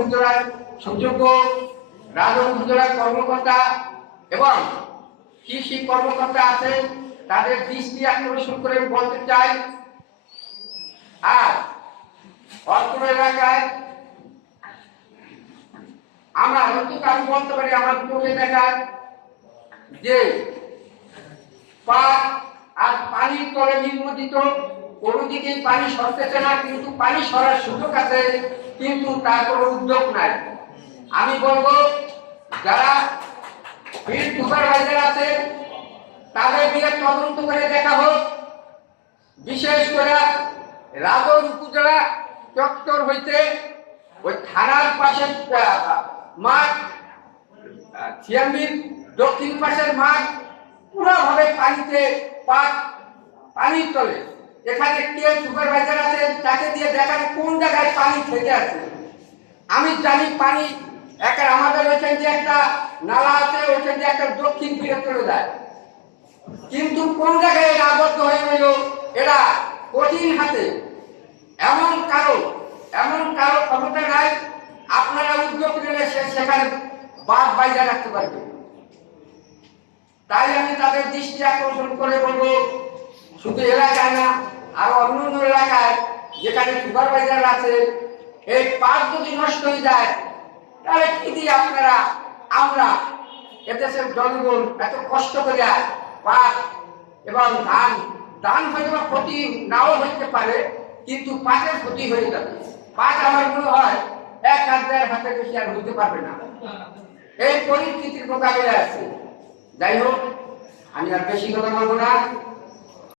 উপজেলার সুযোগ্য কর্মকর্তা এবং কৃষি কর্মকর্তা আছে তাদের দৃষ্টি আকর্ষণ করে বলতে চাই। আর অর্থ এলাকায় আমরা অন্তত আমি বলতে পারি, আমার চোখে দেখার যে পাট আর পানির তলে নির্মোদিত কোনো দিকেই পানি সরতেছে না, কিন্তু পানি সরার সুযোগ আছে, কিন্তু তার কোনো উদ্যোগ নাই। আমি বলব, যারা ফিল্ড সুপারভাইজার আছে, তাদের দিয়ে তদন্ত করে দেখা হোক। বিশেষ করে রাজর উপজেলা চত্বর হইতে ওই থানার পাশে মাঠ ছিয়ামির দক্ষিণ পাশের মাঠ, পুরোভাবে পানিতে পাট পানির তলে। এখানে কে সুপারভাইজার আছে তাকে দিয়ে দেখান কোন জায়গায় পানি থেকে আছে। আমি জানি পানি একটা আমাদের ওইখান দিয়ে একটা নালা আছে, ওইখান দিয়ে একটা দক্ষিণ ফিরে চলে যায়। কিন্তু কোন জায়গায় এটা আবদ্ধ হয়ে রইল? এরা কঠিন হাতে। এমন কারও এমন কারও ক্ষমতা নাই, আপনারা উদ্যোগ নিলে সে সেখানে বাদ বাইজা রাখতে পারবে। তাই আমি তাদের দৃষ্টি আকর্ষণ করে বলব শুধু এলাকায় না, আরও অন্য অন্য এলাকায় যেখানে সুপারভাইজার আছে, এই পাট যদি নষ্ট হয়ে যায়, তাহলে কি দিয়ে আপনারা, আমরা এদেশের জনগণ এত কষ্ট করে পাট এবং ধান ধান হয়তো ক্ষতি নাও হইতে পারে, কিন্তু পাটের ক্ষতি হয়ে যাবে। পাট আমার মনে হয় এক দেড় হাতে বেশি আর হইতে পারবে না। এই পরিস্থিতির মোকাবিলায় আছে। যাই হোক, আমি আর বেশি কথা বলব না।